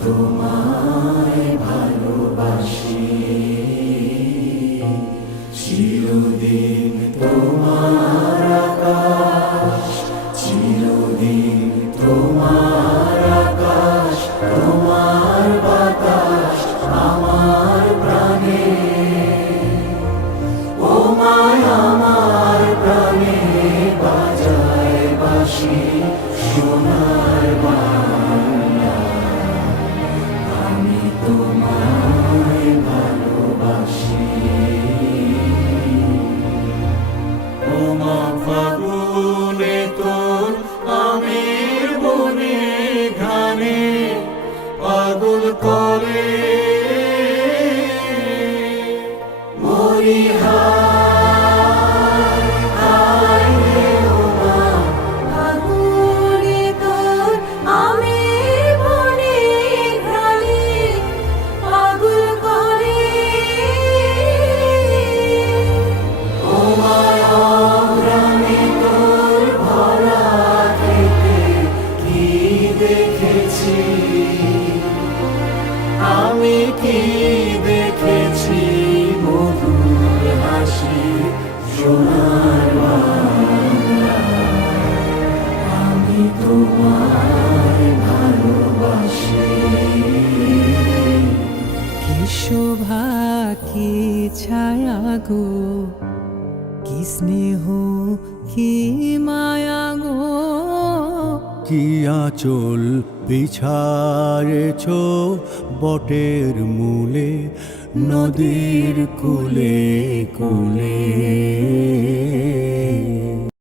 তোমায় ভালোবাসি, চিরদিন তোমার আকাশ, চিরদিন তোমার আকাশ, তোমার বাতাস আমার প্রাণে, ও মায় আমার প্রাণে বাজায় বাঁশি সোনার বাংলা। আমি তোমায় ভালোবাসি। ও মা ফাগুনে তোর আমের বনে ঘানে পাগল করে মরি হায় হায় রে। ও মা ফাগুনে তোর আমের বনে ঘ্রাণে পাগল করে। ও মা অগ্রামে তোর ভরা খেতে কি দেখেছি আমি, কি দেখেছি মধুর হাসি সোনার বাংলা। আমি তোমায় ভালোবাসি। কি শোভা কি ছায়া গো, কি স্নেহ কি মায়া গো, কি আঁচল বিছায়েছ বটের মূলে, নদীর কূলে কূলে।